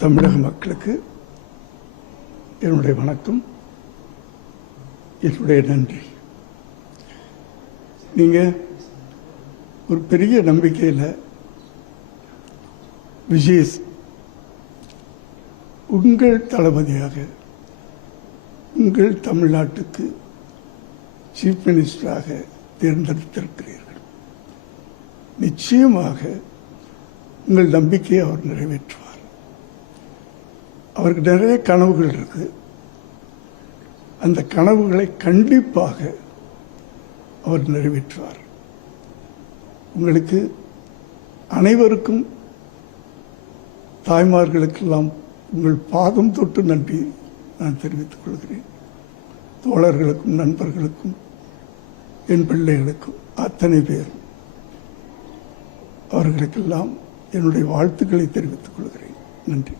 தமிழக மக்களுக்கு என்னுடைய வணக்கம், என்னுடைய நன்றி. நீங்கள் ஒரு பெரிய நம்பிக்கையில் விஜய் உங்கள் தளபதியாக உங்கள் தமிழ்நாட்டுக்கு சீஃப் மினிஸ்டராக தேர்ந்தெடுத்திருக்கிறீர்கள். நிச்சயமாக உங்கள் நம்பிக்கையை அவர் நிறைவேற்றுவார். அவருக்கு நிறைய கனவுகள் இருக்கு. அந்த கனவுகளை கண்டிப்பாக அவர் நிறைவேற்றுவார். உங்களுக்கு அனைவருக்கும், தாய்மார்களுக்கெல்லாம் உங்கள் பாதம் தொட்டு நன்றி நான் தெரிவித்துக் கொள்கிறேன். தோழர்களுக்கும் நண்பர்களுக்கும் என் பிள்ளைகளுக்கும் அத்தனை பேரும் அவர்களுக்கெல்லாம் என்னுடைய வாழ்த்துக்களை தெரிவித்துக் கொள்கிறேன். நன்றி.